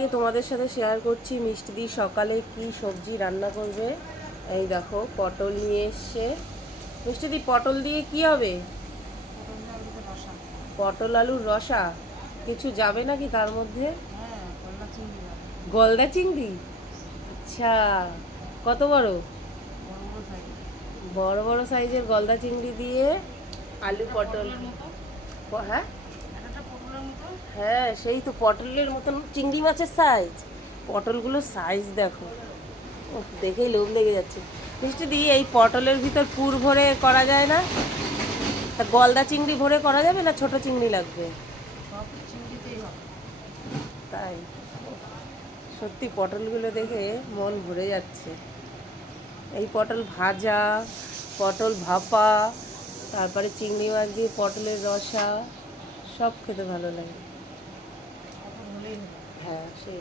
আজকে তোমাদের সাথে শেয়ার করছি মিষ্টি দি সকালে কি সবজি রান্না করবে। এই দেখো পটল নিয়ে এসছে। মিষ্টি দি পটল দিয়ে কি হবে? পটল আলুর রসা। কিছু যাবে নাকি তার মধ্যে? গলদা চিংড়ি। আচ্ছা, কত বড়? বড় বড় সাইজের গলদা চিংড়ি দিয়ে আলু পটল। হ্যাঁ হ্যাঁ, সেই তো পটলের মতন চিংড়ি মাছের সাইজ। পটলগুলোর সাইজ দেখো, ওহ, দেখেই লোভ লেগে যাচ্ছে। মিষ্টি দি এই পটলের ভিতর পুর ভরে করা যায় না? তা গলদা চিংড়ি ভরে করা যাবে না ছোট চিংড়ি লাগবে? তাই সত্যি পটলগুলো দেখে মন ভরে যাচ্ছে। এই পটল ভাজা, পটল ভাপা, তারপরে চিংড়ি মাছ দিয়ে পটলের রসা, সব খেতে ভালো লাগে। হ্যাঁ সেই